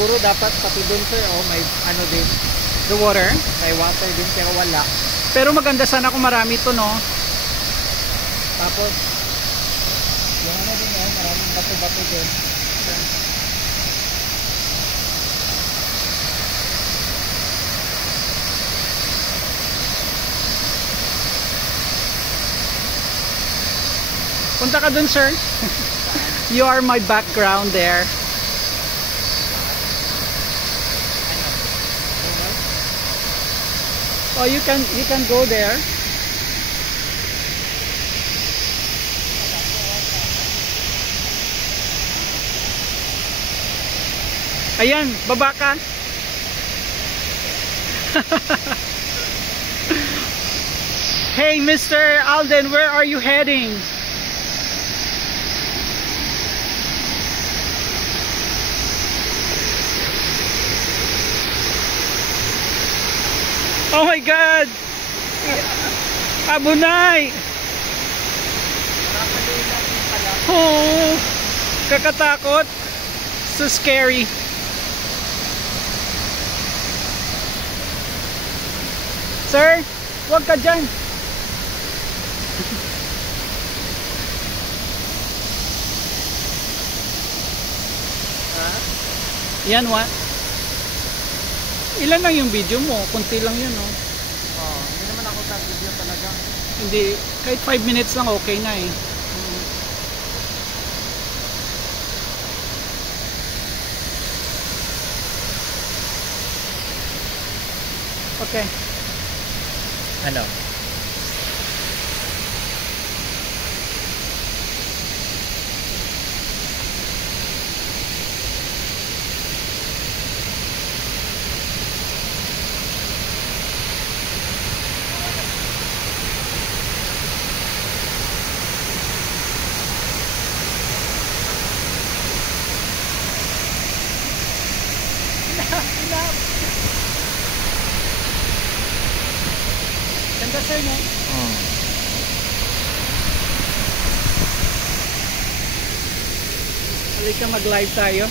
siguro dapat pati dun sir, oh, may ano din. The water? May water din pero wala. Pero maganda sana kung marami to, no? Tapos, yung ano din oh, maraming bato-bato din. Punta ka dun, sir. You are my background there. Oh, you can go there. Ayan, baba ka. Hey, Mr. Alden, where are you heading? Oh my God! Abunay! Oh, kakatakot. So scary. Sir, huwag ka dyan. Yan, what? Ilan lang yung video mo? Kunti lang yun, no? Oh, hindi naman ako sa video talaga. Hindi, kahit 5 minutes lang okay na eh. Okay. Ano? Ganda sir, no? Oh. Halika mag-live tayo.